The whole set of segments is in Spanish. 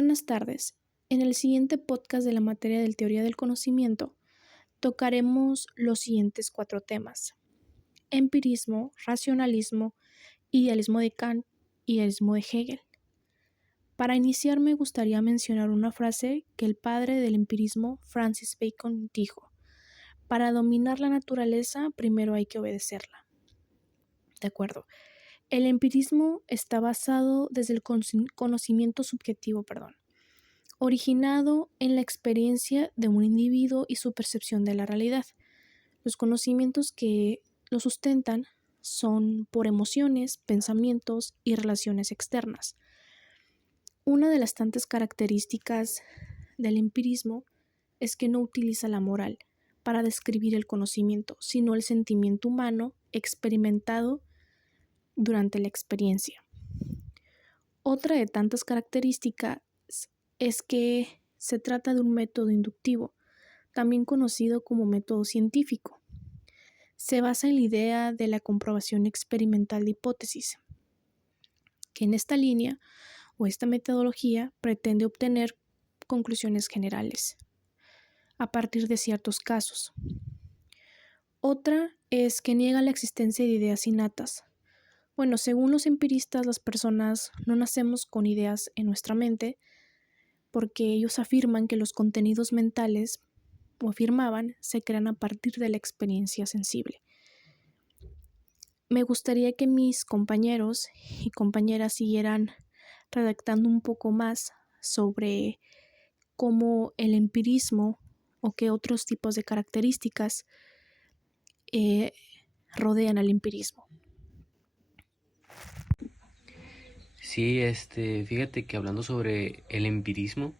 Buenas tardes. En el siguiente podcast de la materia de teoría del conocimiento, tocaremos los siguientes 4 temas: empirismo, racionalismo, idealismo de Kant, idealismo de Hegel. Para iniciar me gustaría mencionar una frase que el padre del empirismo, Francis Bacon, dijo: para dominar la naturaleza, primero hay que obedecerla. De acuerdo. El empirismo está basado desde el conocimiento subjetivo, originado en la experiencia de un individuo y su percepción de la realidad. Los conocimientos que lo sustentan son por emociones, pensamientos y relaciones externas. Una de las tantas características del empirismo es que no utiliza la moral para describir el conocimiento, sino el sentimiento humano experimentado durante la experiencia. Otra de tantas características es que se trata de un método inductivo, también conocido como método científico. Se basa en la idea de la comprobación experimental de hipótesis, que en esta línea o esta metodología pretende obtener conclusiones generales a partir de ciertos casos. Otra es que niega la existencia de ideas innatas. Bueno, según los empiristas, las personas no nacemos con ideas en nuestra mente, porque ellos afirman que los contenidos mentales, o afirmaban, se crean a partir de la experiencia sensible. Me gustaría que mis compañeros y compañeras siguieran redactando un poco más sobre cómo el empirismo o qué otros tipos de características rodean al empirismo. Sí, fíjate que hablando sobre el empirismo,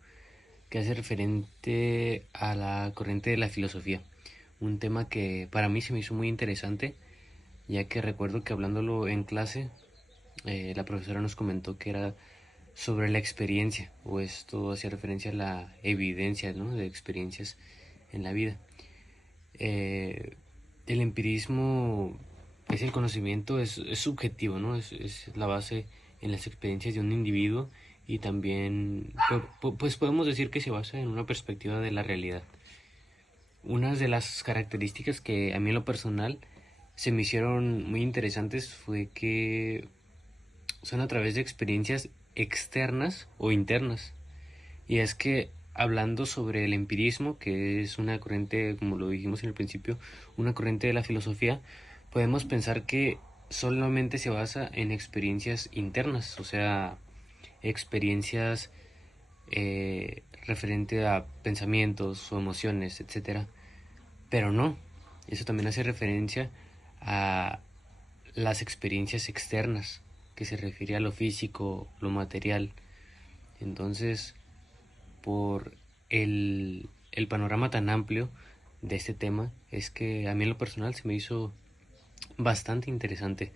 que hace referente a la corriente de la filosofía, un tema que para mí se me hizo muy interesante, ya que recuerdo que hablándolo en clase, la profesora nos comentó que era sobre la experiencia, o esto hacía referencia a la evidencia, ¿no?, de experiencias en la vida. El empirismo es el conocimiento, es subjetivo, ¿no? Es la base en las experiencias de un individuo y también, pues podemos decir que se basa en una perspectiva de la realidad. Una de las características que a mí en lo personal se me hicieron muy interesantes fue que son a través de experiencias externas o internas. Y es que hablando sobre el empirismo, que es una corriente, como lo dijimos en el principio, una corriente de la filosofía, podemos pensar que solamente se basa en experiencias internas, o sea, experiencias referente a pensamientos o emociones, etcétera. Pero no, eso también hace referencia a las experiencias externas, que se refiere a lo físico, lo material. Entonces, por el panorama tan amplio de este tema, es que a mí en lo personal se me hizo bastante interesante,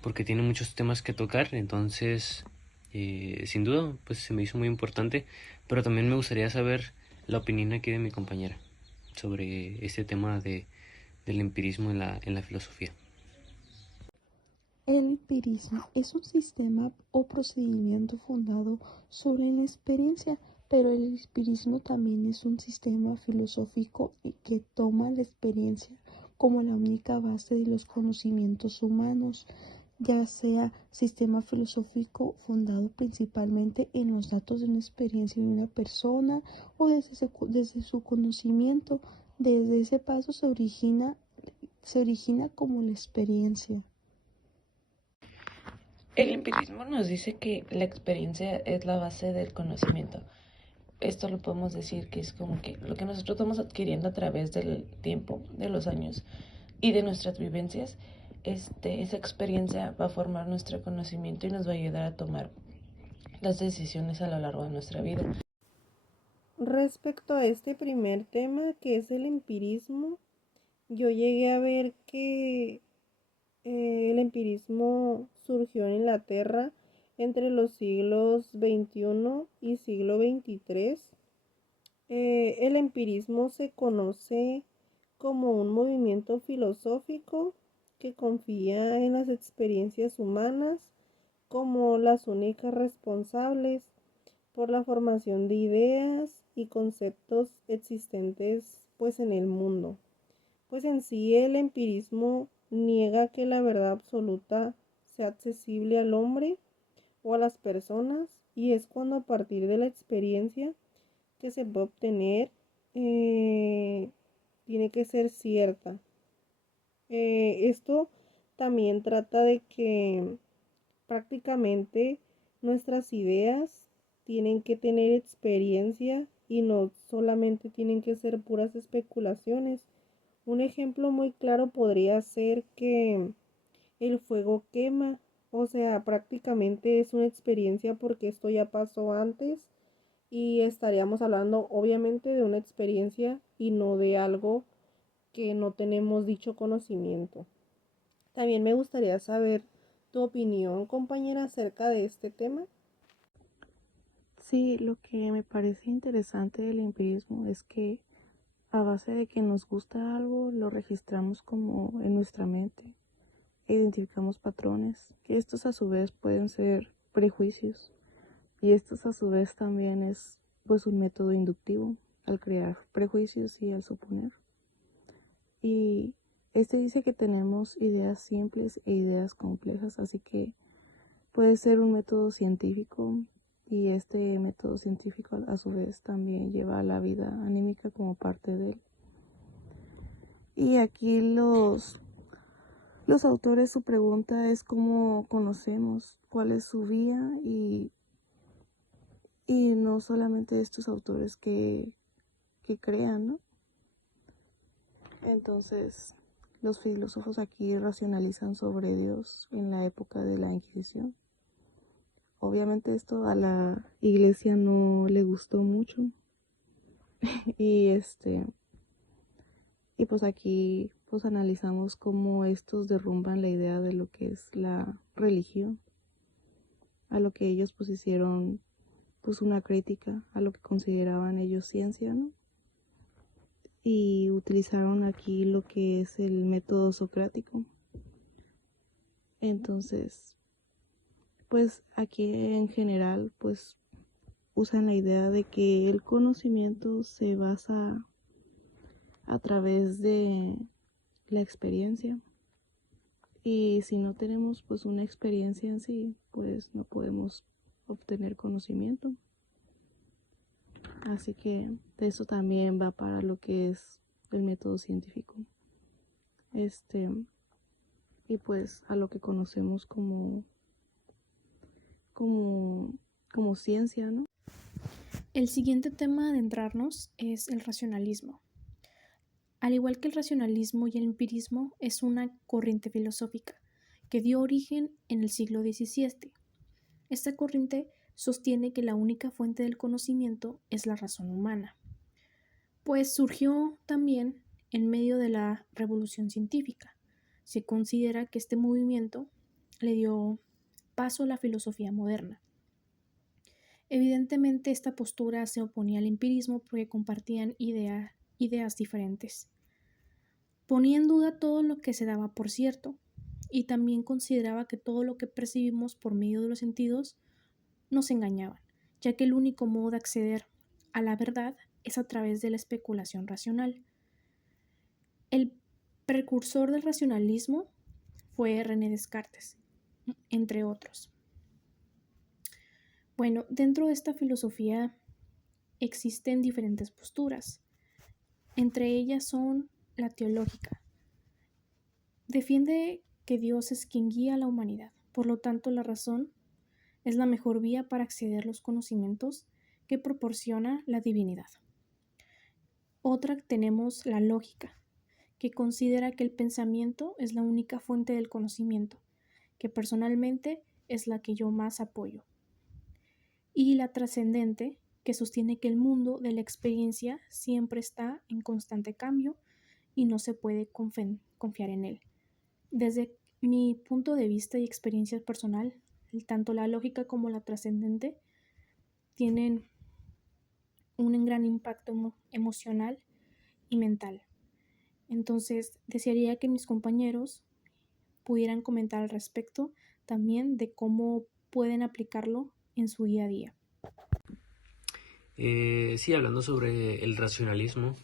porque tiene muchos temas que tocar. Entonces, sin duda, pues se me hizo muy importante, pero también me gustaría saber la opinión aquí de mi compañera sobre este tema del empirismo en la filosofía. El empirismo es un sistema o procedimiento fundado sobre la experiencia, pero el empirismo también es un sistema filosófico que toma la experiencia como la única base de los conocimientos humanos, ya sea sistema filosófico fundado principalmente en los datos de una experiencia de una persona o desde su conocimiento. Desde ese paso se origina como la experiencia. El empirismo nos dice que la experiencia es la base del conocimiento. Esto lo podemos decir que es como que lo que nosotros vamos adquiriendo a través del tiempo, de los años y de nuestras vivencias. Esa experiencia va a formar nuestro conocimiento y nos va a ayudar a tomar las decisiones a lo largo de nuestra vida. Respecto a este primer tema, que es el empirismo, yo llegué a ver que el empirismo surgió en Inglaterra entre los siglos XXI y siglo XXIII. El empirismo se conoce como un movimiento filosófico que confía en las experiencias humanas como las únicas responsables, por la formación de ideas y conceptos existentes pues en el mundo. Pues en sí el empirismo niega que la verdad absoluta sea accesible al hombre o a las personas, y es cuando a partir de la experiencia que se puede obtener tiene que ser cierta. Esto también trata de que prácticamente nuestras ideas tienen que tener experiencia y no solamente tienen que ser puras especulaciones. Un ejemplo muy claro podría ser que el fuego quema, o sea, prácticamente es una experiencia porque esto ya pasó antes, y estaríamos hablando obviamente de una experiencia y no de algo que no tenemos dicho conocimiento. También me gustaría saber tu opinión, compañera, acerca de este tema. Sí, lo que me parece interesante del empirismo es que a base de que nos gusta algo, lo registramos como en nuestra mente e identificamos patrones, que estos a su vez pueden ser prejuicios, y estos a su vez también es pues un método inductivo al crear prejuicios y al suponer. Y este dice que tenemos ideas simples e ideas complejas, así que puede ser un método científico, y este método científico a su vez también lleva a la vida anímica como parte de él. Y aquí los autores, su pregunta es cómo conocemos cuál es su vía, y no solamente estos autores que crean, ¿no? Entonces, los filósofos aquí racionalizan sobre Dios en la época de la Inquisición. Obviamente esto a la iglesia no le gustó mucho y y pues aquí pues analizamos cómo estos derrumban la idea de lo que es la religión, a lo que ellos pues hicieron pues una crítica a lo que consideraban ellos ciencia, ¿no? Y utilizaron aquí lo que es el método socrático. Entonces, pues aquí en general pues usan la idea de que el conocimiento se basa a través de la experiencia, y si no tenemos pues una experiencia en sí, pues no podemos obtener conocimiento. Así que eso también va para lo que es el método científico. Y pues a lo que conocemos como, como ciencia, ¿no? El siguiente tema a adentrarnos es el racionalismo. Al igual que el racionalismo y el empirismo, es una corriente filosófica que dio origen en el siglo XVII. Esta corriente sostiene que la única fuente del conocimiento es la razón humana, pues surgió también en medio de la revolución científica. Se considera que este movimiento le dio paso a la filosofía moderna. Evidentemente, esta postura se oponía al empirismo porque compartían ideas diferentes. Ponía en duda todo lo que se daba por cierto, y también consideraba que todo lo que percibimos por medio de los sentidos nos engañaban, ya que el único modo de acceder a la verdad es a través de la especulación racional. El precursor del racionalismo fue René Descartes, entre otros. Bueno, dentro de esta filosofía existen diferentes posturas. Entre ellas son la teológica. Defiende que Dios es quien guía a la humanidad. Por lo tanto, la razón es la mejor vía para acceder a los conocimientos que proporciona la divinidad. Otra tenemos la lógica, que considera que el pensamiento es la única fuente del conocimiento, que personalmente es la que yo más apoyo. Y la trascendente, que sostiene que el mundo de la experiencia siempre está en constante cambio y no se puede confiar en él. Desde mi punto de vista y experiencia personal, tanto la lógica como la trascendente tienen un gran impacto emocional y mental. Entonces, desearía que mis compañeros pudieran comentar al respecto también de cómo pueden aplicarlo en su día a día. Sí, hablando sobre el racionalismo,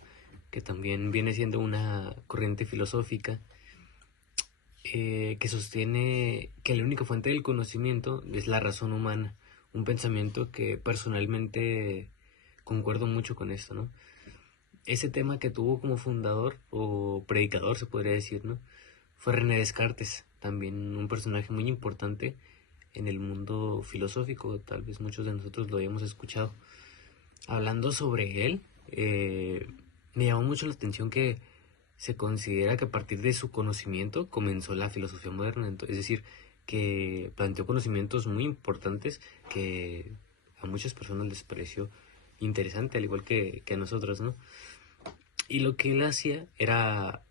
que también viene siendo una corriente filosófica que sostiene que la única fuente del conocimiento es la razón humana, un pensamiento que personalmente concuerdo mucho con esto, ¿no? Ese tema que tuvo como fundador o predicador, se podría decir, ¿no? Fue René Descartes, también un personaje muy importante en el mundo filosófico, tal vez muchos de nosotros lo hayamos escuchado. Hablando sobre él, me llamó mucho la atención que se considera que a partir de su conocimiento comenzó la filosofía moderna, es decir, que planteó conocimientos muy importantes que a muchas personas les pareció interesante, al igual que a nosotros, ¿no? Y lo que él hacía era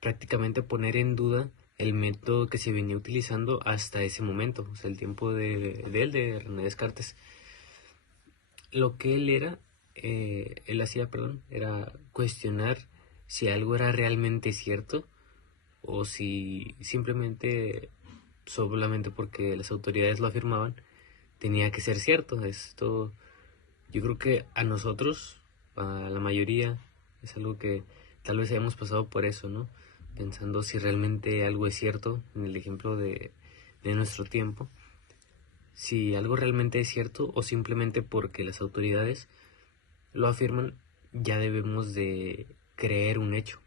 prácticamente poner en duda el método que se venía utilizando hasta ese momento, o sea, el tiempo de él, de René Descartes. Lo que él hacía, perdón, era cuestionar si algo era realmente cierto o si simplemente, solamente porque las autoridades lo afirmaban, tenía que ser cierto. Esto, yo creo que a nosotros, a la mayoría, es algo que tal vez hayamos pasado por eso, ¿no? Pensando si realmente algo es cierto, en el ejemplo de nuestro tiempo, si algo realmente es cierto o simplemente porque las autoridades lo afirman, ya debemos de creer un hecho.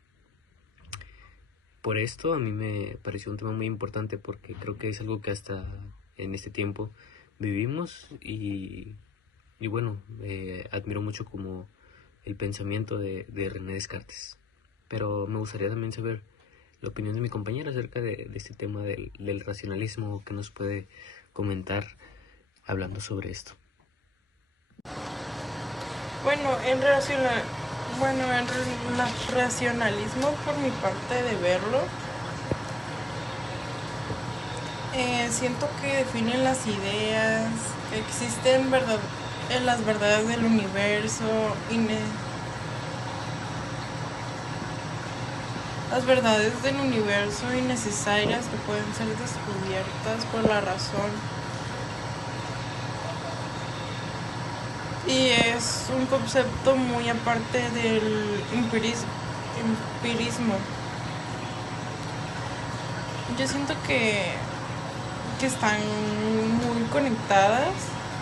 Por esto a mí me pareció un tema muy importante porque creo que es algo que hasta en este tiempo vivimos y bueno, admiro mucho como el pensamiento de René Descartes. Pero me gustaría también saber la opinión de mi compañera acerca de este tema del racionalismo, que nos puede comentar hablando sobre esto. Bueno, el racionalismo, por mi parte de verlo, siento que definen las ideas, que existen las verdades del universo, las verdades del universo innecesarias que pueden ser descubiertas por la razón. Y es un concepto muy aparte del empirismo. Yo siento que están muy conectadas,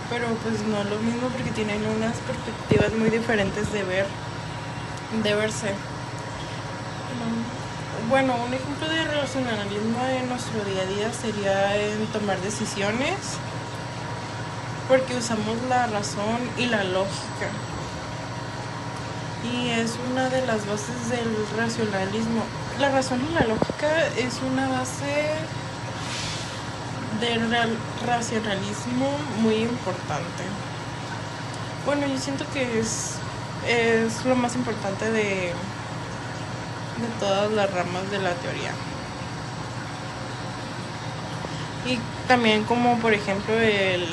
pero pues no es lo mismo porque tienen unas perspectivas muy diferentes de verse. Bueno, un ejemplo de racionalismo en nuestro día a día sería en tomar decisiones, porque usamos la razón y la lógica. Y es una de las bases del racionalismo. La razón y la lógica es una base del racionalismo muy importante. Bueno, yo siento que es lo más importante de todas las ramas de la teoría. Y también como por ejemplo el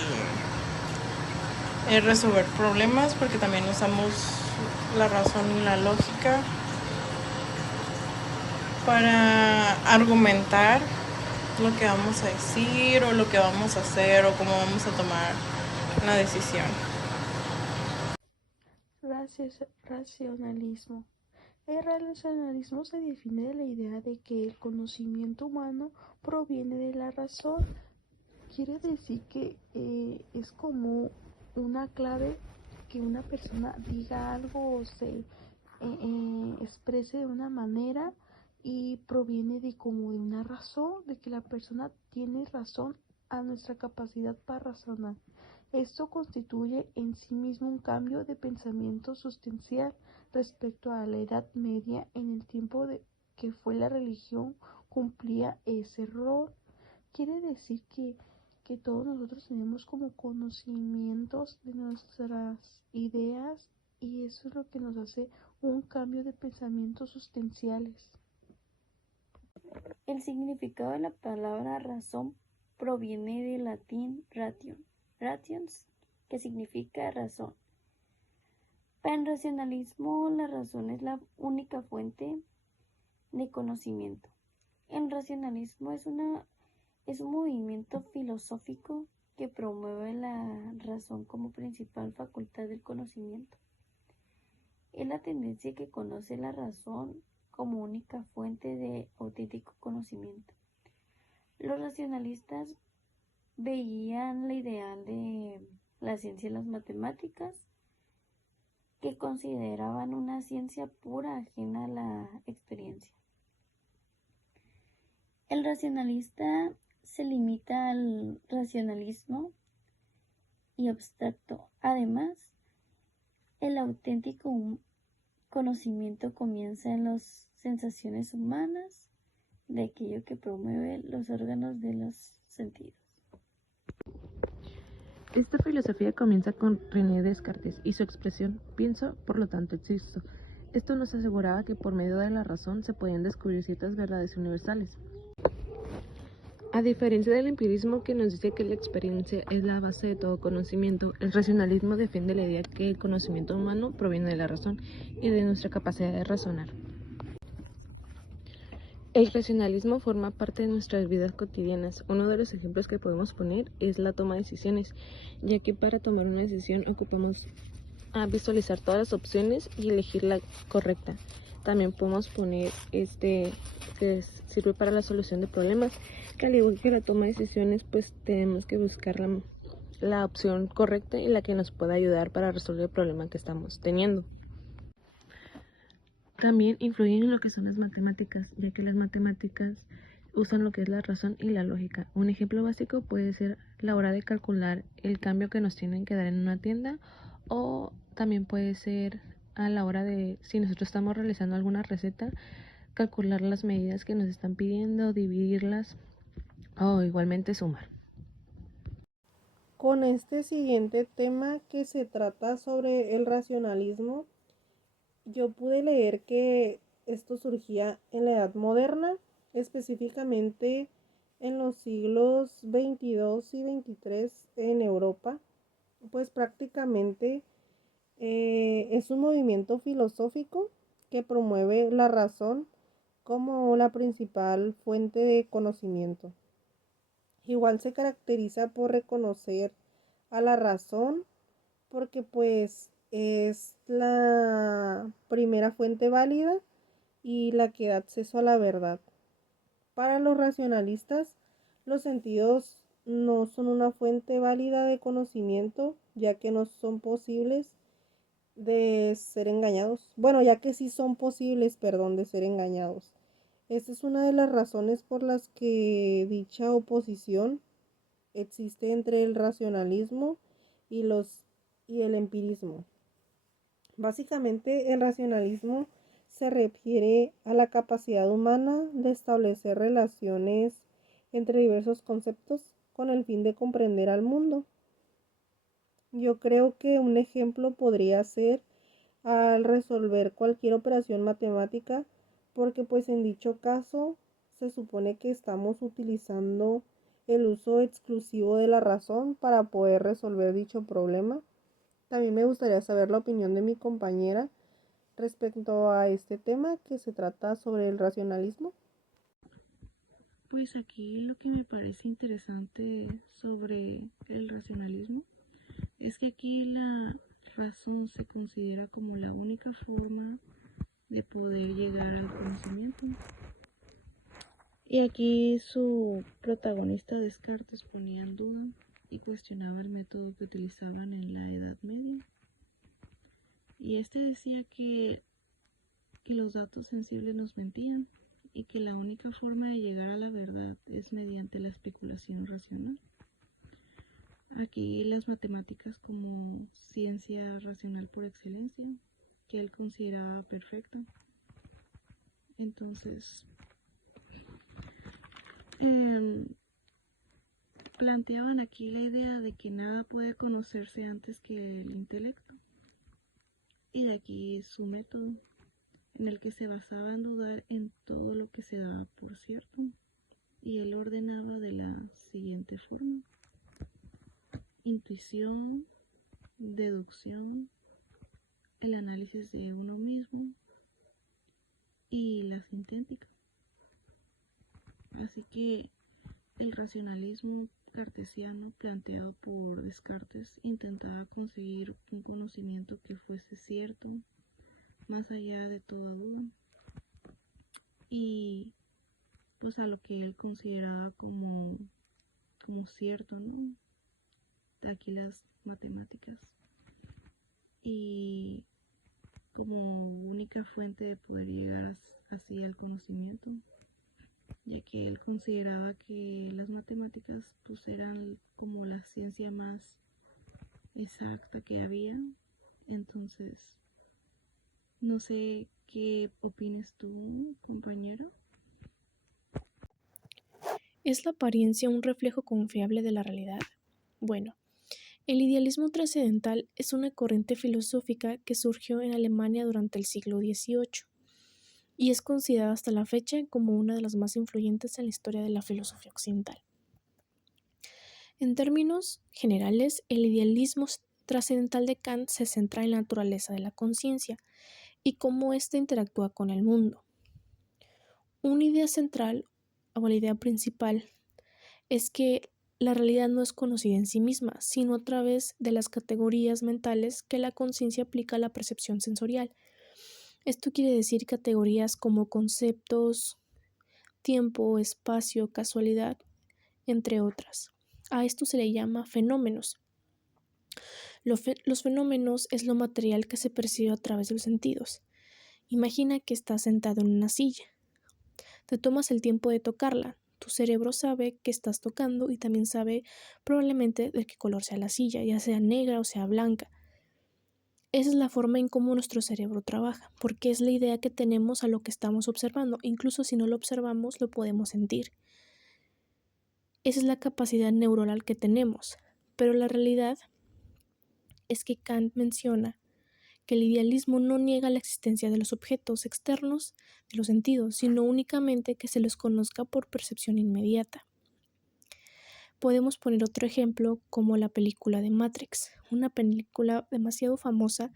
resolver problemas, porque también usamos la razón y la lógica para argumentar lo que vamos a decir o lo que vamos a hacer o cómo vamos a tomar una decisión. Racionalismo. El racionalismo se define de la idea de que el conocimiento humano proviene de la razón. Quiere decir que es como una clave que una persona diga algo o se exprese de una manera y proviene de como de una razón, de que la persona tiene razón a nuestra capacidad para razonar. Esto constituye en sí mismo un cambio de pensamiento sustancial respecto a la Edad Media, en el tiempo de que fue la religión cumplía ese rol. Quiere decir que todos nosotros tenemos como conocimientos de nuestras ideas y eso es lo que nos hace un cambio de pensamientos sustanciales. El significado de la palabra razón proviene del latín rations, que significa razón. Para el racionalismo, la razón es la única fuente de conocimiento. El racionalismo es un movimiento filosófico que promueve la razón como principal facultad del conocimiento. Es la tendencia que conoce la razón como única fuente de auténtico conocimiento. Los racionalistas veían la ideal de la ciencia y las matemáticas, que consideraban una ciencia pura ajena a la experiencia. El racionalista se limita al racionalismo y abstracto. Además, el auténtico conocimiento comienza en las sensaciones humanas de aquello que promueve los órganos de los sentidos. Esta filosofía comienza con René Descartes y su expresión "pienso, por lo tanto existo". Esto nos aseguraba que por medio de la razón se podían descubrir ciertas verdades universales. A diferencia del empirismo, que nos dice que la experiencia es la base de todo conocimiento, el racionalismo defiende la idea que el conocimiento humano proviene de la razón y de nuestra capacidad de razonar. El racionalismo forma parte de nuestras vidas cotidianas. Uno de los ejemplos que podemos poner es la toma de decisiones, ya que para tomar una decisión ocupamos a visualizar todas las opciones y elegir la correcta. También podemos poner que sirve para la solución de problemas, que al igual que la toma de decisiones, pues tenemos que buscar la opción correcta y la que nos pueda ayudar para resolver el problema que estamos teniendo. También influyen en lo que son las matemáticas, ya que las matemáticas usan lo que es la razón y la lógica. Un ejemplo básico puede ser la hora de calcular el cambio que nos tienen que dar en una tienda, o también puede ser a la hora de, si nosotros estamos realizando alguna receta, calcular las medidas que nos están pidiendo, dividirlas o igualmente sumar. Con este siguiente tema que se trata sobre el racionalismo, yo pude leer que esto surgía en la Edad Moderna, específicamente en los siglos XXII y XXIII en Europa, pues prácticamente es un movimiento filosófico que promueve la razón como la principal fuente de conocimiento. Igual se caracteriza por reconocer a la razón porque pues es la primera fuente válida y la que da acceso a la verdad. Para los racionalistas, los sentidos no son una fuente válida de conocimiento, ya que no son posibles de ser engañados. Bueno, ya que sí son posibles, de ser engañados. Esta es una de las razones por las que dicha oposición existe entre el racionalismo y el empirismo. Básicamente, el racionalismo se refiere a la capacidad humana de establecer relaciones entre diversos conceptos con el fin de comprender al mundo. Yo creo que un ejemplo podría ser al resolver cualquier operación matemática, porque pues en dicho caso se supone que estamos utilizando el uso exclusivo de la razón para poder resolver dicho problema. También me gustaría saber la opinión de mi compañera respecto a este tema que se trata sobre el racionalismo. Pues aquí lo que me parece interesante sobre el racionalismo es que aquí la razón se considera como la única forma de poder llegar al conocimiento. Y aquí su protagonista Descartes ponía en duda y cuestionaba el método que utilizaban en la Edad Media. Y este decía que los datos sensibles nos mentían y que la única forma de llegar a la verdad es mediante la especulación racional. Aquí las matemáticas como ciencia racional por excelencia, que él consideraba perfecta. Entonces, planteaban aquí la idea de que nada puede conocerse antes que el intelecto. Y de aquí su método, en el que se basaba en dudar en todo lo que se daba por cierto. Y él ordenaba de la siguiente forma: intuición, deducción, el análisis de uno mismo y la sintética. Así que el racionalismo cartesiano planteado por Descartes intentaba conseguir un conocimiento que fuese cierto, más allá de toda duda, y pues a lo que él consideraba como cierto, ¿no? Aquí las matemáticas. Y como única fuente de poder llegar así al conocimiento, ya que él consideraba que las matemáticas pues eran como la ciencia más exacta que había. Entonces, no sé qué opines tú, compañero. ¿Es la apariencia un reflejo confiable de la realidad? Bueno, el idealismo trascendental es una corriente filosófica que surgió en Alemania durante el siglo XVIII y es considerada hasta la fecha como una de las más influyentes en la historia de la filosofía occidental. En términos generales, el idealismo trascendental de Kant se centra en la naturaleza de la conciencia y cómo ésta interactúa con el mundo. Una idea central, o la idea principal, es que la realidad no es conocida en sí misma, sino a través de las categorías mentales que la conciencia aplica a la percepción sensorial. Esto quiere decir categorías como conceptos, tiempo, espacio, casualidad, entre otras. A esto se le llama fenómenos. Los fenómenos es lo material que se percibe a través de los sentidos. Imagina que estás sentado en una silla. Te tomas el tiempo de tocarla. Tu cerebro sabe que estás tocando y también sabe probablemente de qué color sea la silla, ya sea negra o sea blanca. Esa es la forma en cómo nuestro cerebro trabaja, porque es la idea que tenemos a lo que estamos observando. Incluso si no lo observamos, lo podemos sentir. Esa es la capacidad neuronal que tenemos. Pero la realidad es que Kant menciona que el idealismo no niega la existencia de los objetos externos de los sentidos, sino únicamente que se los conozca por percepción inmediata. Podemos poner otro ejemplo como la película de Matrix, una película demasiado famosa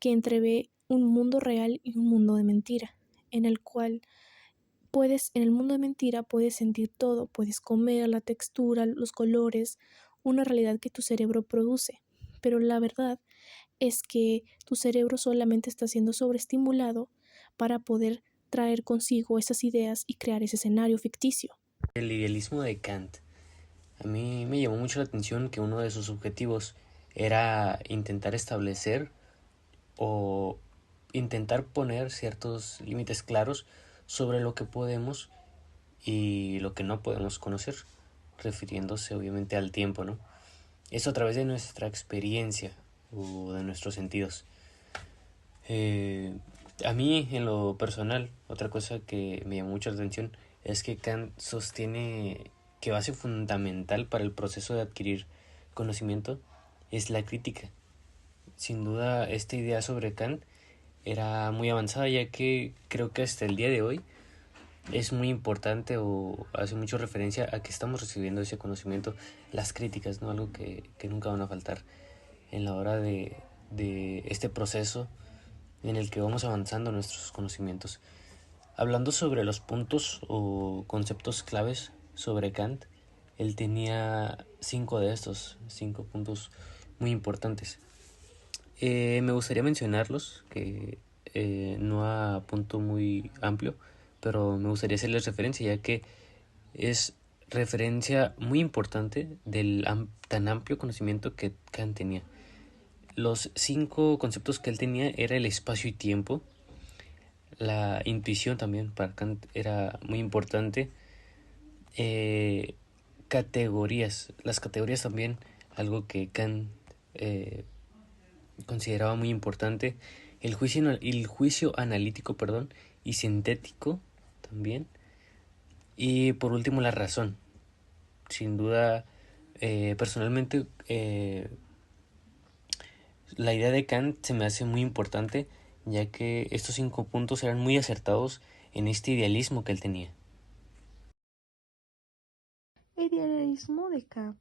que entrevé un mundo real y un mundo de mentira, en el cual en el mundo de mentira puedes sentir todo, puedes comer, la textura, los colores, una realidad que tu cerebro produce, pero la verdad es que tu cerebro solamente está siendo sobreestimulado para poder traer consigo esas ideas y crear ese escenario ficticio. El idealismo de Kant. A mí me llamó mucho la atención que uno de sus objetivos era intentar establecer o intentar poner ciertos límites claros sobre lo que podemos y lo que no podemos conocer, refiriéndose obviamente al tiempo, ¿no? Eso a través de nuestra experiencia o de nuestros sentidos. A mí, en lo personal, otra cosa que me llamó mucho la atención es que Kant sostiene que base fundamental para el proceso de adquirir conocimiento es la crítica. Sin duda, esta idea sobre Kant era muy avanzada, ya que creo que hasta el día de hoy es muy importante o hace mucho referencia a que estamos recibiendo ese conocimiento, las críticas, ¿no? Algo que nunca van a faltar en la hora de este proceso en el que vamos avanzando nuestros conocimientos. Hablando sobre los puntos o conceptos claves sobre Kant, él tenía 5 puntos muy importantes. Me gustaría mencionarlos, que no a punto muy amplio, pero me gustaría hacerles referencia, ya que es referencia muy importante del tan amplio conocimiento que Kant tenía. Los 5 conceptos que él tenía era el espacio y tiempo. La intuición también para Kant era muy importante. Categorías. Las categorías también, algo que Kant consideraba muy importante. El juicio analítico, y sintético también. Y por último, la razón. Sin duda, personalmente, la idea de Kant se me hace muy importante, ya que estos 5 puntos eran muy acertados en este idealismo que él tenía. El idealismo de Kant.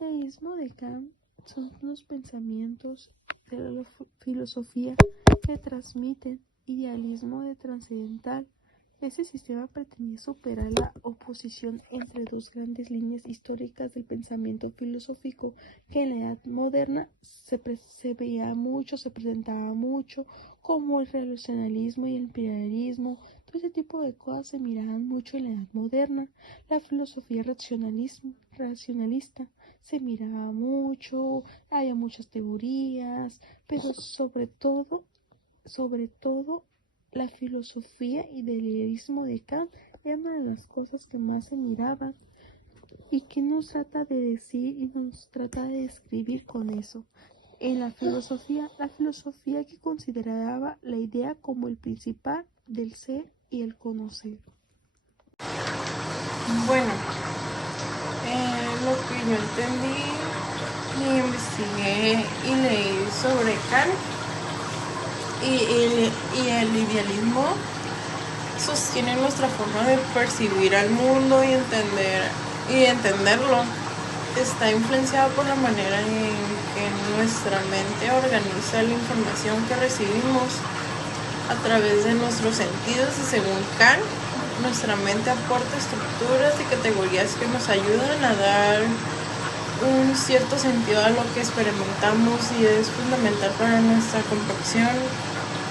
El idealismo de Kant son los pensamientos de la filosofía que transmiten idealismo de trascendental. Ese sistema pretendía superar la oposición entre dos grandes líneas históricas del pensamiento filosófico que en la Edad Moderna se presentaba mucho, como el racionalismo y el empiricismo. Todo ese tipo de cosas se miraban mucho en la Edad Moderna. La filosofía racionalista se miraba mucho, había muchas teorías, pero sobre todo, la filosofía y del idealismo de Kant era una de las cosas que más se miraban. ¿Y qué nos trata de decir y nos trata de describir con eso? En la filosofía que consideraba la idea como el principal del ser y el conocer. Bueno, lo que yo entendí y investigué y leí sobre Kant y el idealismo sostiene nuestra forma de percibir al mundo y entenderlo. Está influenciado por la manera en que nuestra mente organiza la información que recibimos a través de nuestros sentidos y según Kant, nuestra mente aporta estructuras y categorías que nos ayudan a dar un cierto sentido a lo que experimentamos y es fundamental para nuestra comprensión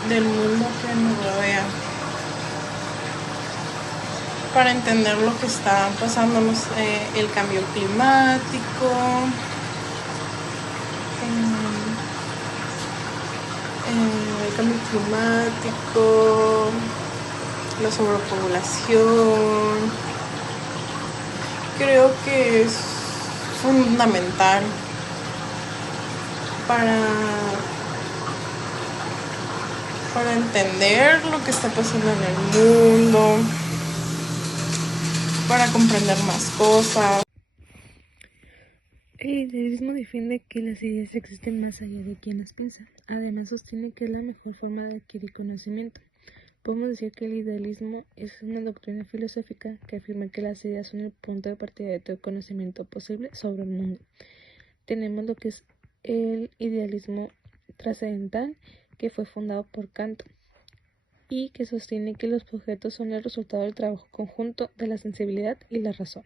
del mundo que nos rodea. Para entender lo que está pasando, el cambio climático, la sobrepoblación. Creo que es fundamental para entender lo que está pasando en el mundo, para comprender más cosas. El idealismo defiende que las ideas existen más allá de quien las piensa. Además sostiene que es la mejor forma de adquirir conocimiento. Podemos decir que el idealismo es una doctrina filosófica que afirma que las ideas son el punto de partida de todo conocimiento posible sobre el mundo. Tenemos lo que es el idealismo trascendental, que fue fundado por Kant y que sostiene que los objetos son el resultado del trabajo conjunto de la sensibilidad y la razón.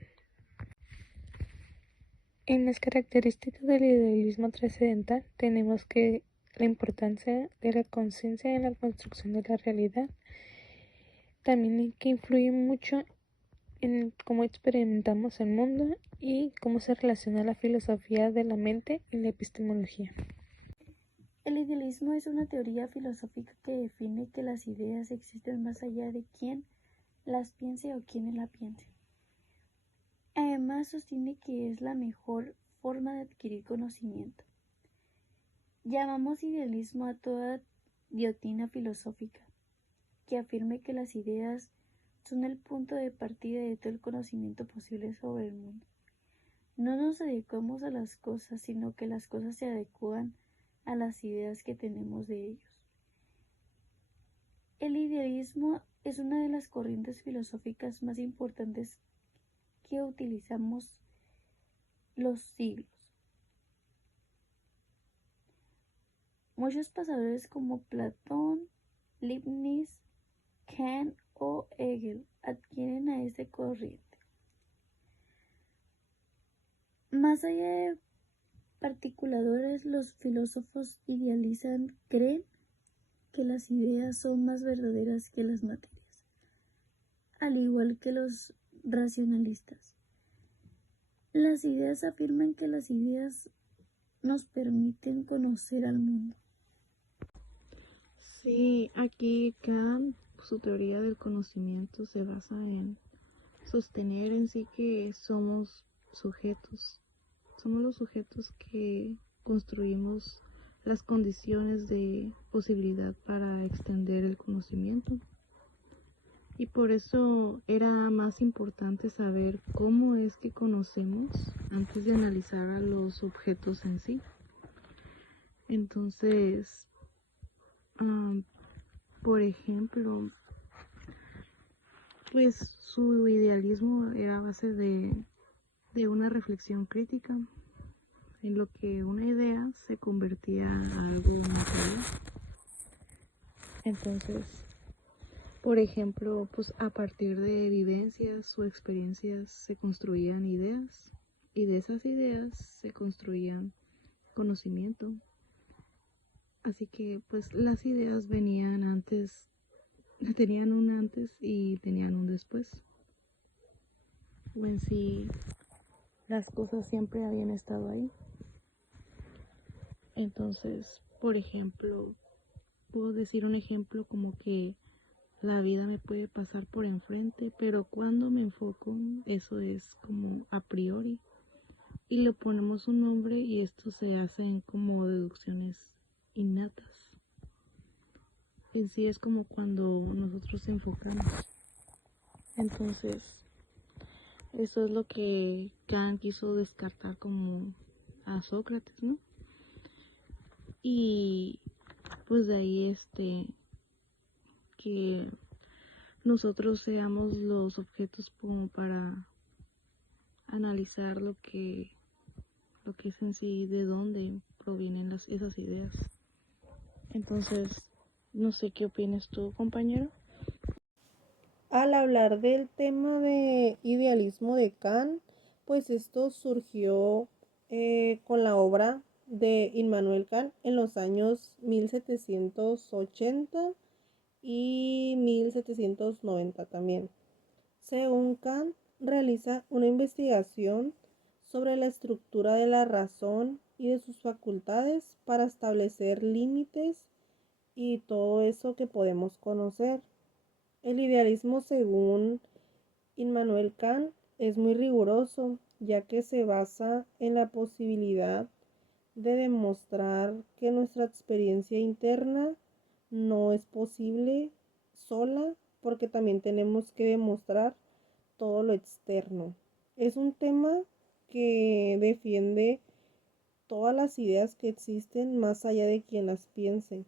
En las características del idealismo trascendental tenemos que la importancia de la conciencia en la construcción de la realidad, también que influye mucho en cómo experimentamos el mundo y cómo se relaciona la filosofía de la mente y la epistemología. El idealismo es una teoría filosófica que define que las ideas existen más allá de quien las piense o quienes la piensen. Además, sostiene que es la mejor forma de adquirir conocimiento. Llamamos idealismo a toda doctrina filosófica que afirme que las ideas son el punto de partida de todo el conocimiento posible sobre el mundo. No nos adecuamos a las cosas, sino que las cosas se adecuan a las ideas que tenemos de ellos. El idealismo es una de las corrientes filosóficas más importantes que utilizamos los siglos. Muchos pensadores como Platón, Leibniz, Kant o Hegel adquieren a esta corriente. Más allá de particulares, los filósofos creen que las ideas son más verdaderas que las materias, al igual que los racionalistas. Las ideas afirman que las ideas nos permiten conocer al mundo. Sí, aquí Kant, su teoría del conocimiento se basa en sostener en sí que somos los sujetos que construimos las condiciones de posibilidad para extender el conocimiento. Y por eso era más importante saber cómo es que conocemos antes de analizar a los objetos en sí. Entonces, por ejemplo, pues su idealismo era a base de una reflexión crítica, en lo que una idea se convertía en algo material. Entonces, Por ejemplo, pues a partir de vivencias o experiencias se construían ideas y de esas ideas se construían conocimiento. Así que pues las ideas venían antes, tenían un antes y tenían un después. En sí, las cosas siempre habían estado ahí. Entonces, por ejemplo, puedo decir un ejemplo como que la vida me puede pasar por enfrente, pero cuando me enfoco, eso es como a priori. Y le ponemos un nombre y esto se hacen como deducciones innatas. En sí es como cuando nosotros enfocamos. Entonces, eso es lo que Kant quiso descartar como a Sócrates, ¿no? Y pues de ahí que nosotros seamos los objetos como para analizar lo que es en sí, de dónde provienen esas ideas. Entonces, no sé qué opinas tú, compañero. Al hablar del tema de idealismo de Kant, pues esto surgió con la obra de Immanuel Kant en los años 1780 y 1790 también. Según Kant, realiza una investigación sobre la estructura de la razón y de sus facultades para establecer límites y todo eso que podemos conocer. El idealismo, según Immanuel Kant, es muy riguroso, ya que se basa en la posibilidad de demostrar que nuestra experiencia interna no es posible sola, porque también tenemos que demostrar todo lo externo. Es un tema que defiende todas las ideas que existen más allá de quien las piense.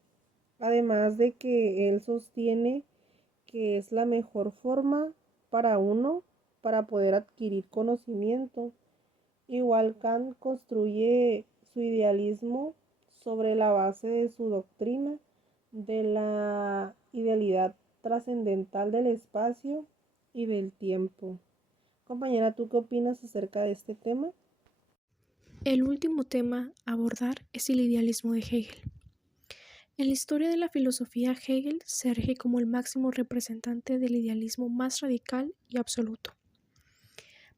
Además de que él sostiene que es la mejor forma para uno para poder adquirir conocimiento. Igual Kant construye su idealismo sobre la base de su doctrina de la idealidad trascendental del espacio y del tiempo. Compañera, ¿tú qué opinas acerca de este tema? El último tema a abordar es el idealismo de Hegel. En la historia de la filosofía, Hegel se erige como el máximo representante del idealismo más radical y absoluto.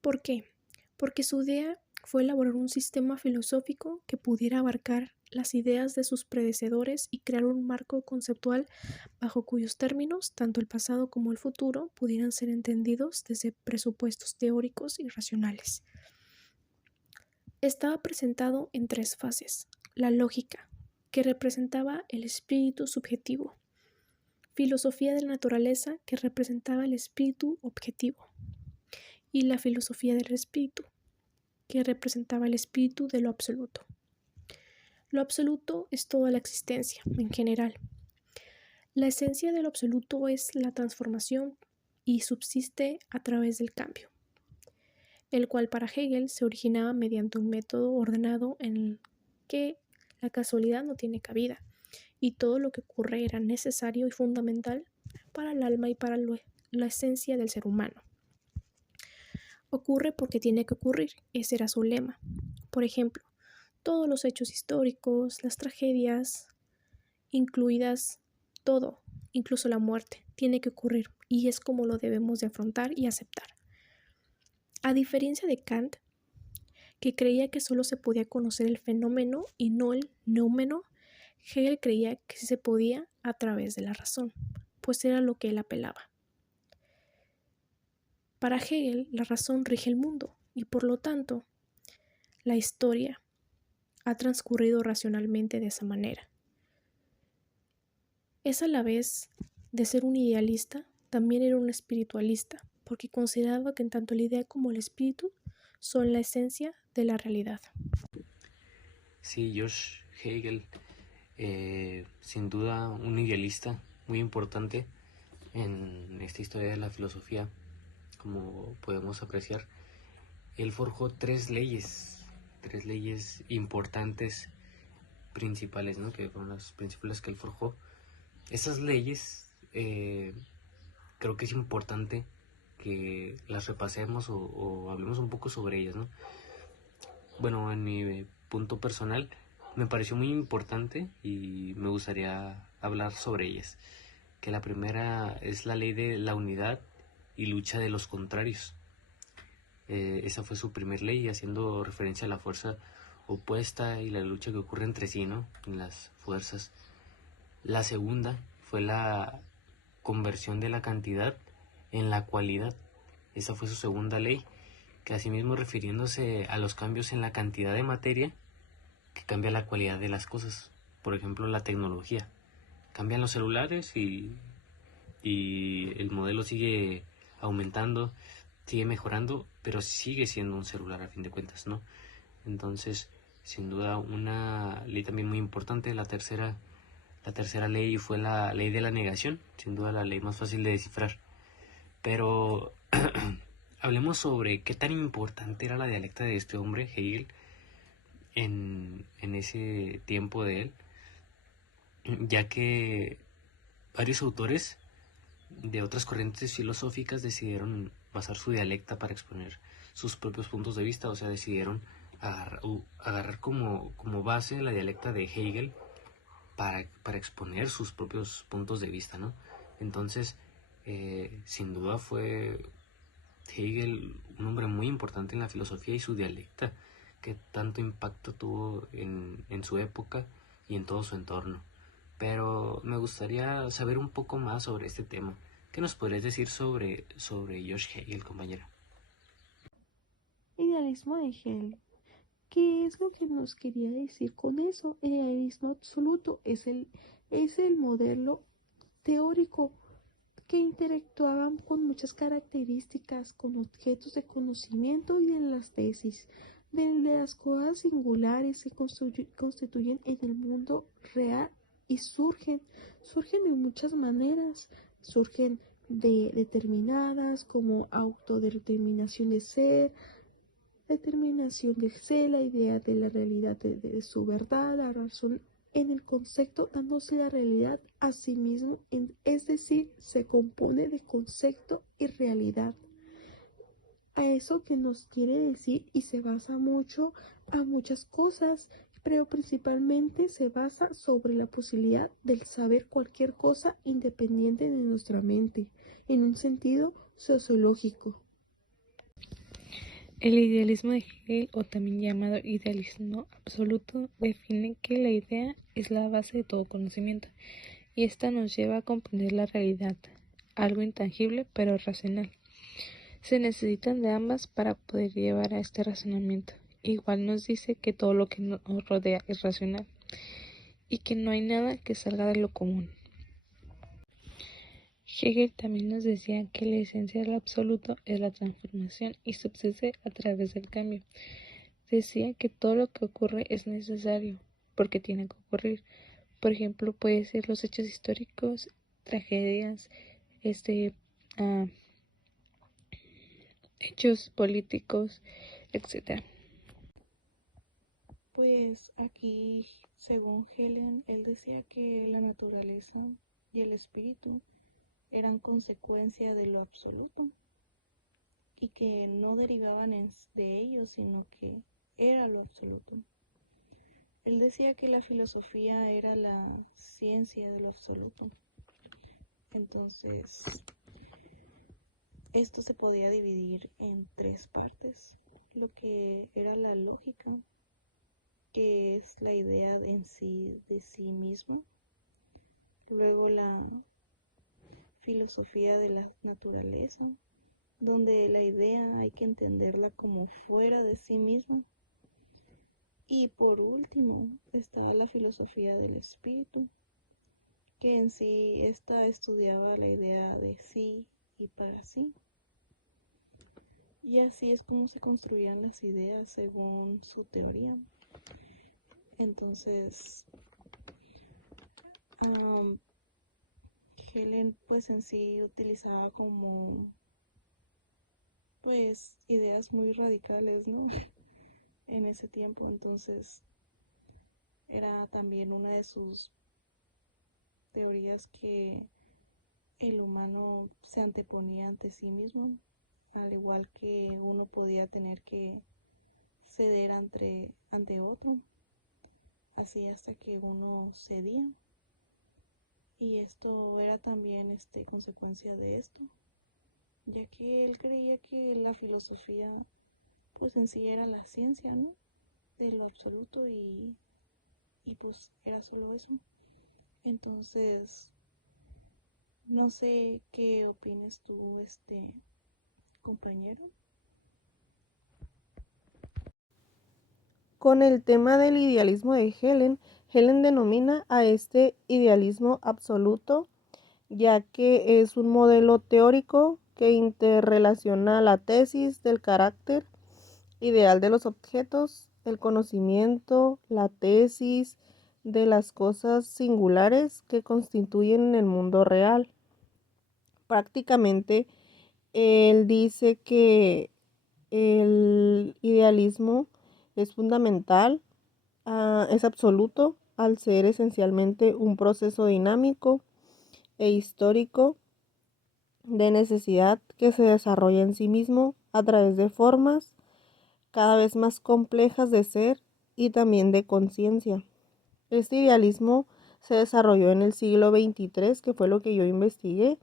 ¿Por qué? Porque su idea fue elaborar un sistema filosófico que pudiera abarcar las ideas de sus predecesores y crear un marco conceptual bajo cuyos términos tanto el pasado como el futuro pudieran ser entendidos desde presupuestos teóricos y racionales. Estaba presentado en tres fases: la lógica, que representaba el espíritu subjetivo; filosofía de la naturaleza, que representaba el espíritu objetivo; y la filosofía del espíritu, que representaba el espíritu de lo absoluto. Lo absoluto es toda la existencia, en general. La esencia de lo absoluto es la transformación y subsiste a través del cambio, el cual para Hegel se originaba mediante un método ordenado en el que la casualidad no tiene cabida, y todo lo que ocurre era necesario y fundamental para el alma y para la esencia del ser humano. Ocurre porque tiene que ocurrir, ese era su lema. Por ejemplo, todos los hechos históricos, las tragedias, incluidas todo, incluso la muerte, tiene que ocurrir, y es como lo debemos de afrontar y aceptar. A diferencia de Kant, que creía que solo se podía conocer el fenómeno y no el noumeno, Hegel creía que sí se podía a través de la razón, pues era lo que él apelaba. Para Hegel, la razón rige el mundo y por lo tanto, la historia ha transcurrido racionalmente de esa manera. Es a la vez de ser un idealista, también era un espiritualista, porque consideraba que tanto la idea como el espíritu son la esencia de la realidad. Sí, George Hegel, sin duda un idealista muy importante en esta historia de la filosofía, como podemos apreciar. Él forjó tres leyes importantes, principales, ¿no? Que fueron las principales que él forjó. Esas leyes creo que es importante que las repasemos o hablemos un poco sobre ellas, ¿no? Bueno, en mi punto personal me pareció muy importante y me gustaría hablar sobre ellas. Que la primera es la ley de la unidad y lucha de los contrarios. Esa fue su primer ley, haciendo referencia a la fuerza opuesta y la lucha que ocurre entre sí, ¿no? En las fuerzas. La segunda fue la conversión de la cantidad en la cualidad. Esa fue su segunda ley, que asimismo refiriéndose a los cambios en la cantidad de materia que cambia la cualidad de las cosas. Por ejemplo, la tecnología. Cambian los celulares y el modelo sigue aumentando, sigue mejorando, pero sigue siendo un celular a fin de cuentas, ¿no? Entonces, sin duda, una ley también muy importante, la tercera ley fue la ley de la negación, sin duda la ley más fácil de descifrar. Pero hablemos sobre qué tan importante era la dialéctica de este hombre, Hegel, en ese tiempo de él, ya que varios autores de otras corrientes filosóficas decidieron basar su dialecta para exponer sus propios puntos de vista, o sea, decidieron agarrar como base la dialecta de Hegel para exponer sus propios puntos de vista, ¿no? Entonces, sin duda fue Hegel un hombre muy importante en la filosofía y su dialecta, que tanto impacto tuvo en su época y en todo su entorno. Pero me gustaría saber un poco más sobre este tema. ¿Qué nos podrías decir sobre George Hegel, compañera? Idealismo de Hegel. ¿Qué es lo que nos quería decir con eso? El idealismo absoluto es el modelo teórico que interactuaban con muchas características, con objetos de conocimiento y en las tesis, de las cosas singulares se constituyen en el mundo real y surgen de muchas maneras, surgen de determinadas como autodeterminación de ser, determinación de ser, la idea de la realidad de su verdad, la razón en el concepto dándose la realidad a sí mismo, es decir, se compone de concepto y realidad. A eso que nos quiere decir y se basa mucho a muchas cosas, pero principalmente se basa sobre la posibilidad del saber cualquier cosa independiente de nuestra mente, en un sentido sociológico. El idealismo de Hegel, o también llamado idealismo absoluto, define que la idea es la base de todo conocimiento, y esta nos lleva a comprender la realidad, algo intangible pero racional. Se necesitan de ambas para poder llevar a este razonamiento. Igual nos dice que todo lo que nos rodea es racional y que no hay nada que salga de lo común. Hegel también nos decía que la esencia del absoluto es la transformación y subsiste a través del cambio. Decía que todo lo que ocurre es necesario porque tiene que ocurrir. Por ejemplo, puede ser los hechos históricos, tragedias, hechos políticos, etc. Pues aquí, según Helen, él decía que la naturaleza y el espíritu eran consecuencia de lo absoluto y que no derivaban de ellos, sino que era lo absoluto. Él decía que la filosofía era la ciencia de lo absoluto. Entonces, esto se podía dividir en tres partes. Lo que era la lógica, que es la idea en sí de sí mismo. Luego la filosofía de la naturaleza, donde la idea hay que entenderla como fuera de sí mismo. Y por último está la filosofía del espíritu, que en sí esta estudiaba la idea de sí y para sí. Y así es como se construían las ideas según su teoría. Entonces, Helen pues en sí utilizaba como pues ideas muy radicales, ¿no? En ese tiempo. Entonces era también una de sus teorías que el humano se anteponía ante sí mismo, al igual que uno podía tener que ceder ante otro, así hasta que uno cedía. Y esto era también consecuencia de esto, ya que él creía que la filosofía pues en sí era la ciencia, ¿no? De lo absoluto y pues era solo eso. Entonces, no sé qué opinas tú, compañero. Con el tema del idealismo de Helen denomina a este idealismo absoluto, ya que es un modelo teórico que interrelaciona la tesis del carácter ideal de los objetos, el conocimiento, la tesis de las cosas singulares que constituyen el mundo real. Prácticamente, él dice que el idealismo es fundamental, es absoluto, al ser esencialmente un proceso dinámico e histórico de necesidad que se desarrolla en sí mismo a través de formas cada vez más complejas de ser y también de conciencia. Este idealismo se desarrolló en el siglo XXIII, que fue lo que yo investigué,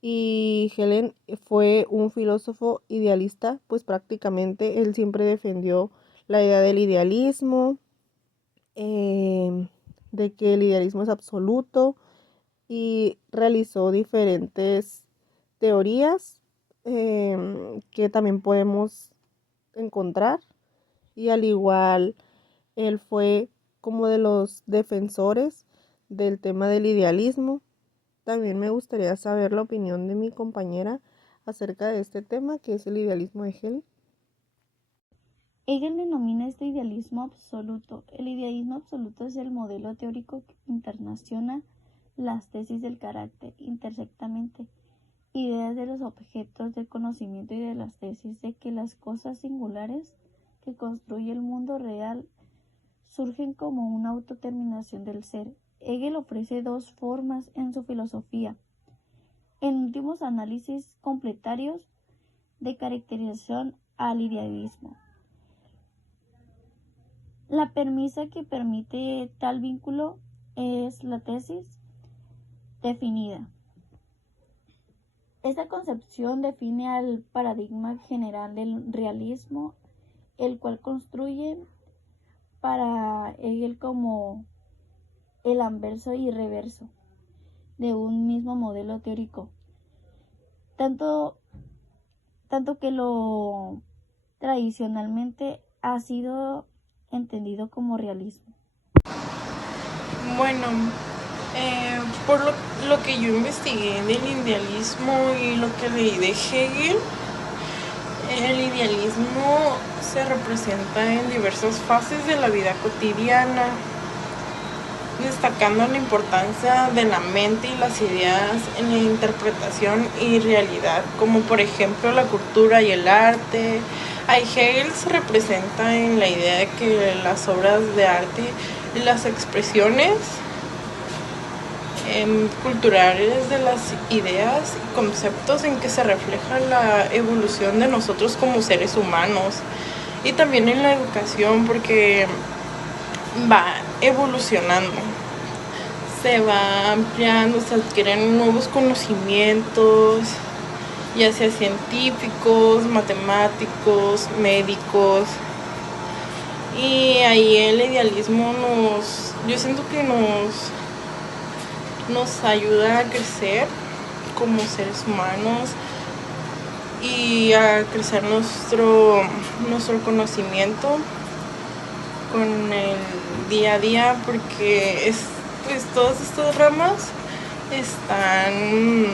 y Helen fue un filósofo idealista, pues prácticamente él siempre defendió la idea del idealismo, de que el idealismo es absoluto, y realizó diferentes teorías que también podemos encontrar, y al igual él fue como de los defensores del tema del idealismo. También me gustaría saber la opinión de mi compañera acerca de este tema, que es el idealismo de Hegel. Hegel denomina este idealismo absoluto. El idealismo absoluto es el modelo teórico que internaciona las tesis del carácter intersectamente, ideas de los objetos del conocimiento y de las tesis de que las cosas singulares que construye el mundo real surgen como una autodeterminación del ser. Hegel ofrece dos formas en su filosofía. En últimos análisis completarios de caracterización al idealismo. La premisa que permite tal vínculo es la tesis definida. Esta concepción define al paradigma general del realismo, el cual construye para Hegel como el anverso y reverso de un mismo modelo teórico, tanto que lo tradicionalmente ha sido entendido como realismo. Bueno, por lo que yo investigué del idealismo y lo que leí de Hegel, el idealismo se representa en diversas fases de la vida cotidiana, destacando la importancia de la mente y las ideas en la interpretación y realidad, como por ejemplo la cultura y el arte. Hegel se representa en la idea de que las obras de arte y las expresiones culturales de las ideas y conceptos en que se refleja la evolución de nosotros como seres humanos, y también en la educación, porque va evolucionando, se va ampliando, se adquieren nuevos conocimientos, ya sea científicos, matemáticos, médicos, y ahí el idealismo yo siento que nos ayuda a crecer como seres humanos y a crecer nuestro conocimiento con el día a día, porque pues todas estas ramas están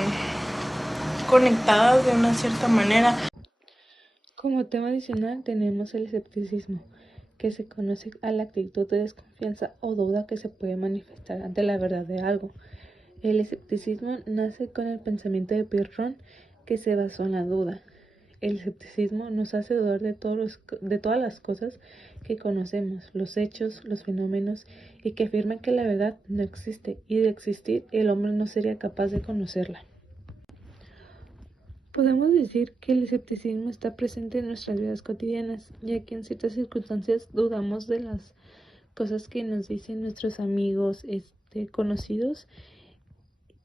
conectadas de una cierta manera. Como tema adicional tenemos el escepticismo, que se conoce a la actitud de desconfianza o duda que se puede manifestar ante la verdad de algo. El escepticismo nace con el pensamiento de Pirrón, que se basó en la duda. El escepticismo nos hace dudar de todas las cosas que conocemos, los hechos, los fenómenos, y que afirman que la verdad no existe, y de existir el hombre no sería capaz de conocerla. Podemos decir que el escepticismo está presente en nuestras vidas cotidianas, ya que en ciertas circunstancias dudamos de las cosas que nos dicen nuestros amigos, conocidos,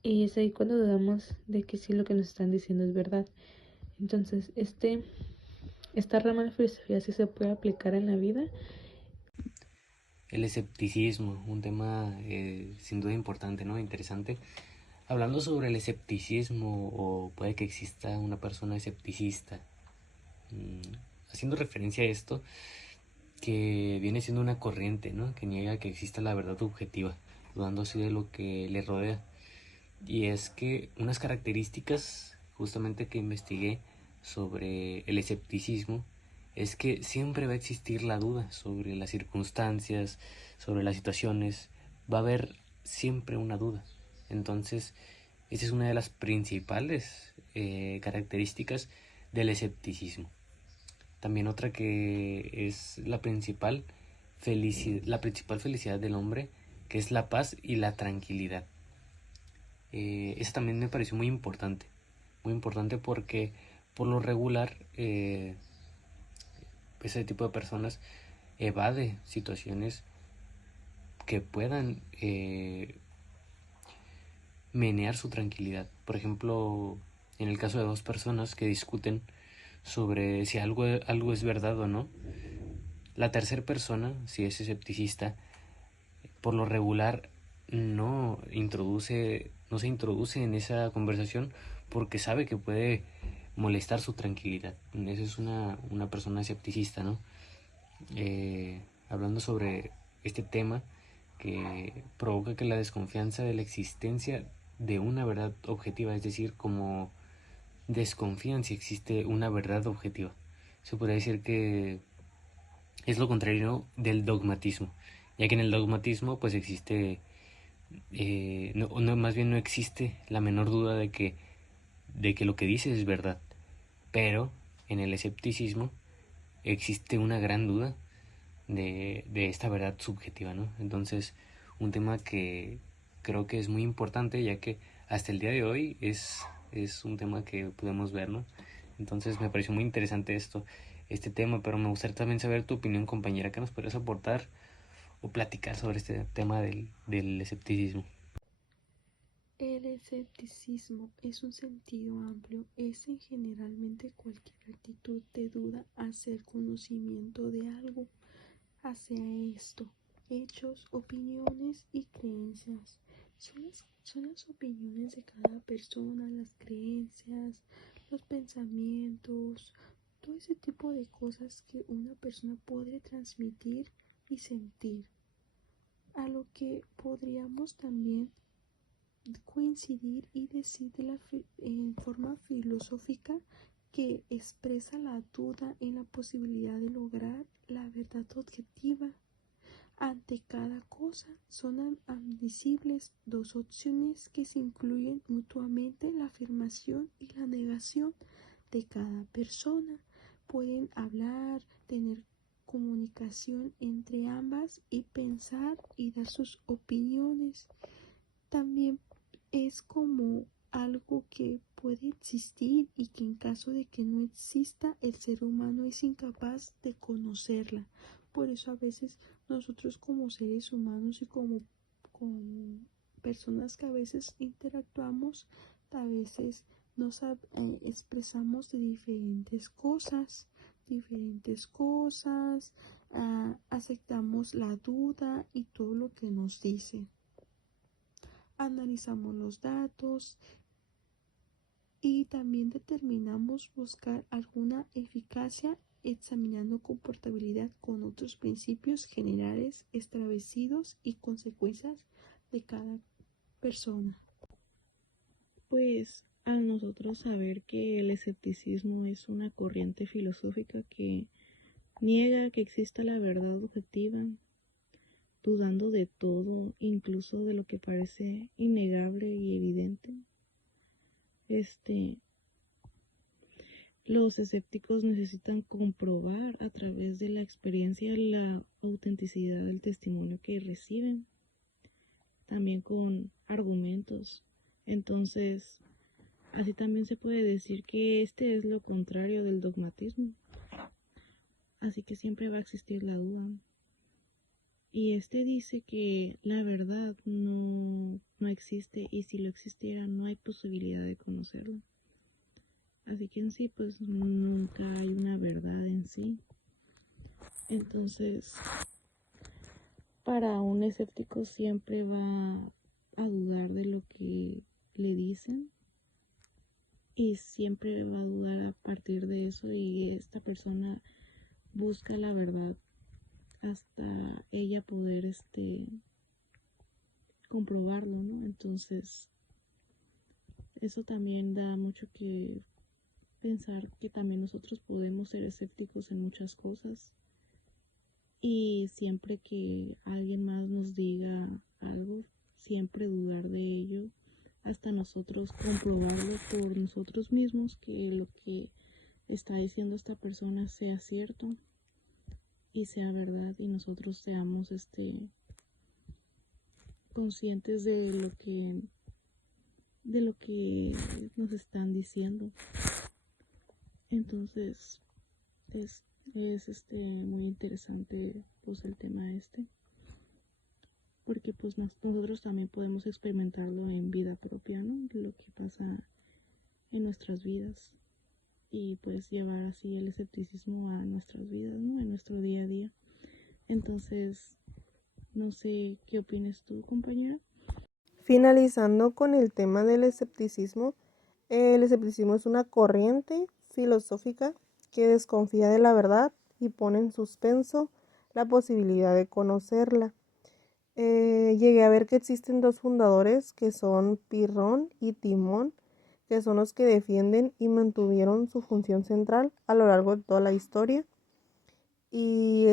y es ahí cuando dudamos de que sí lo que nos están diciendo es verdad. Entonces, esta rama de filosofía sí se puede aplicar en la vida. El escepticismo, un tema sin duda importante, ¿no? Interesante. Hablando sobre el escepticismo, o puede que exista una persona escepticista, haciendo referencia a esto, que viene siendo una corriente, ¿no? Que niega que exista la verdad objetiva, dudando así de lo que le rodea. Y es que unas características justamente que investigué sobre el escepticismo es que siempre va a existir la duda sobre las circunstancias, sobre las situaciones, va a haber siempre una duda. Entonces, esa es una de las principales características del escepticismo. También otra que es la principal felicidad del hombre, que es la paz y la tranquilidad. Esa también me pareció muy importante porque por lo regular ese tipo de personas evade situaciones que puedan menear su tranquilidad. Por ejemplo, en el caso de dos personas que discuten sobre si algo es verdad o no, la tercera persona, si es escepticista, por lo regular no se introduce en esa conversación porque sabe que puede molestar su tranquilidad. Esa es una persona escepticista, ¿no? Hablando sobre este tema que provoca que la desconfianza de la existencia de una verdad objetiva, es decir, como desconfían si existe una verdad objetiva. Se podría decir que es lo contrario del dogmatismo, ya que en el dogmatismo pues existe, más bien no existe la menor duda de que lo que dice es verdad, pero en el escepticismo existe una gran duda de esta verdad subjetiva, ¿no? Entonces, un tema que creo que es muy importante, ya que hasta el día de hoy es un tema que podemos ver, ¿no? Entonces me pareció muy interesante este tema, pero me gustaría también saber tu opinión, compañera. ¿Qué nos podrías aportar o platicar sobre este tema del escepticismo? El escepticismo es un sentido amplio, es en generalmente cualquier actitud de duda hacia el conocimiento de algo, hacia esto, hechos, opiniones y creencias. Son las opiniones de cada persona, las creencias, los pensamientos, todo ese tipo de cosas que una persona puede transmitir y sentir. A lo que podríamos también coincidir y decir en forma filosófica que expresa la duda en la posibilidad de lograr la verdad objetiva. Ante cada cosa son admisibles dos opciones que se incluyen mutuamente: la afirmación y la negación de cada persona. Pueden hablar, tener comunicación entre ambas y pensar y dar sus opiniones. También es como algo que puede existir y que en caso de que no exista, el ser humano es incapaz de conocerla. Por eso a veces nosotros como seres humanos y como personas que a veces interactuamos, a veces nos expresamos de diferentes cosas, aceptamos la duda y todo lo que nos dicen. Analizamos los datos y también determinamos buscar alguna eficacia examinando comportabilidad con otros principios generales establecidos y consecuencias de cada persona. Pues al nosotros saber que el escepticismo es una corriente filosófica que niega que exista la verdad objetiva, dudando de todo, incluso de lo que parece innegable y evidente. Los escépticos necesitan comprobar a través de la experiencia la autenticidad del testimonio que reciben, también con argumentos. Entonces, Así también se puede decir que este es lo contrario del dogmatismo. Así que siempre va a existir la duda. Y este dice que la verdad no existe, y si lo existiera no hay posibilidad de conocerlo. Así que en sí pues nunca hay una verdad en sí. Entonces, para un escéptico siempre va a dudar de lo que le dicen, y siempre va a dudar a partir de eso, y esta persona busca la verdad hasta ella poder comprobarlo, ¿no? Entonces, eso también da mucho que pensar, que también nosotros podemos ser escépticos en muchas cosas, y siempre que alguien más nos diga algo, siempre dudar de ello hasta nosotros comprobarlo por nosotros mismos, que lo que está diciendo esta persona sea cierto y sea verdad, y nosotros seamos conscientes de lo que nos están diciendo. Entonces es muy interesante pues el tema porque pues nosotros también podemos experimentarlo en vida propia, ¿no? Lo que pasa en nuestras vidas, y pues llevar así el escepticismo a nuestras vidas, ¿no? En nuestro día a día. Entonces, no sé qué opinas tú, compañera. Finalizando con el tema del escepticismo, el escepticismo es una corriente filosófica que desconfía de la verdad y pone en suspenso la posibilidad de conocerla. Llegué a ver que existen dos fundadores, que son Pirrón y Timón, que son los que defienden y mantuvieron su función central a lo largo de toda la historia. Y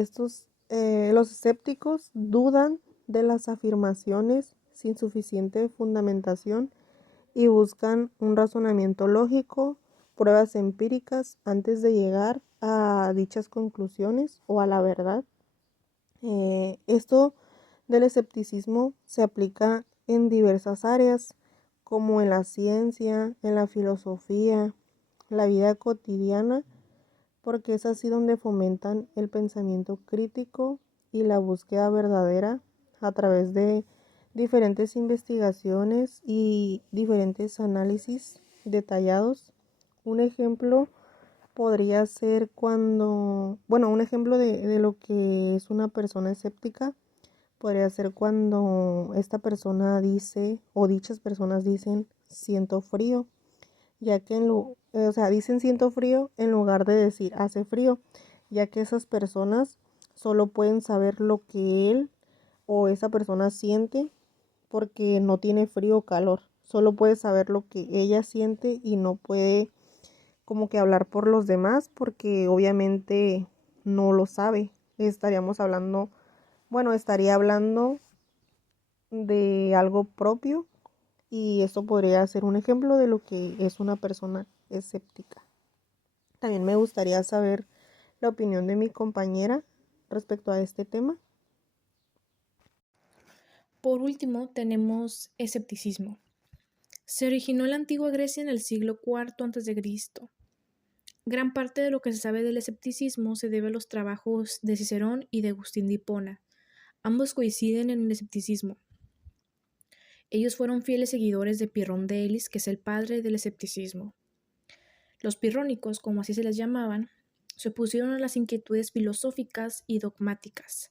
los escépticos dudan de las afirmaciones sin suficiente fundamentación y buscan un razonamiento lógico, pruebas empíricas antes de llegar a dichas conclusiones o a la verdad. Esto del escepticismo se aplica en diversas áreas, como en la ciencia, en la filosofía, la vida cotidiana, porque es así donde fomentan el pensamiento crítico y la búsqueda verdadera a través de diferentes investigaciones y diferentes análisis detallados. Un ejemplo podría ser un ejemplo de lo que es una persona escéptica podría ser cuando esta persona dice, o dichas personas dicen, siento frío, ya que dicen siento frío en lugar de decir hace frío, ya que esas personas solo pueden saber lo que él o esa persona siente, porque no tiene frío o calor, solo puede saber lo que ella siente y no puede como que hablar por los demás, porque obviamente no lo sabe. Estaría hablando de algo propio, y esto podría ser un ejemplo de lo que es una persona escéptica. También me gustaría saber la opinión de mi compañera respecto a este tema. Por último, tenemos escepticismo. Se originó en la antigua Grecia en el siglo IV a.C. Gran parte de lo que se sabe del escepticismo se debe a los trabajos de Cicerón y de Agustín de Hipona. Ambos coinciden en el escepticismo. Ellos fueron fieles seguidores de Pirrón de Elis, que es el padre del escepticismo. Los pirrónicos, como así se les llamaban, se opusieron a las inquietudes filosóficas y dogmáticas,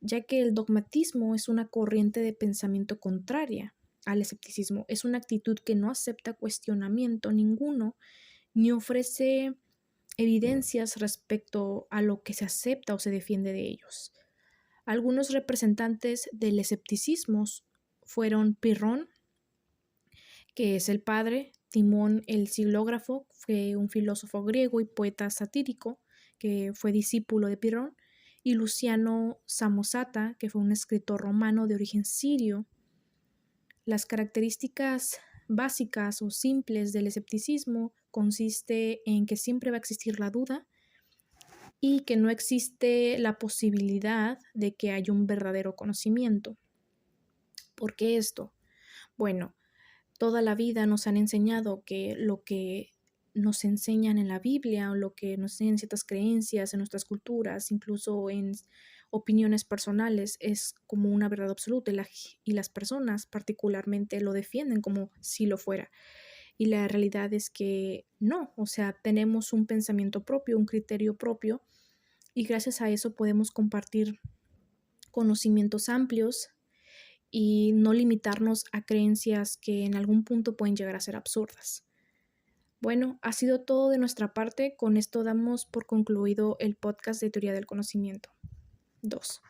ya que el dogmatismo es una corriente de pensamiento contraria al escepticismo. Es una actitud que no acepta cuestionamiento ninguno ni ofrece evidencias respecto a lo que se acepta o se defiende de ellos. Algunos representantes del escepticismo fueron Pirrón, que es el padre; Timón el Silógrafo, fue un filósofo griego y poeta satírico que fue discípulo de Pirrón; y Luciano Samosata, que fue un escritor romano de origen sirio. Las características básicas o simples del escepticismo consiste en que siempre va a existir la duda y que no existe la posibilidad de que haya un verdadero conocimiento. ¿Por qué esto? Bueno, Toda la vida nos han enseñado que lo que nos enseñan en la Biblia o lo que nos enseñan en ciertas creencias, en nuestras culturas, incluso en opiniones personales, es como una verdad absoluta y las personas particularmente lo defienden como si lo fuera. Y la realidad es que no, o sea, tenemos un pensamiento propio, un criterio propio, y gracias a eso podemos compartir conocimientos amplios y no limitarnos a creencias que en algún punto pueden llegar a ser absurdas. Bueno, ha sido todo de nuestra parte. Con esto damos por concluido el podcast de Teoría del Conocimiento 2.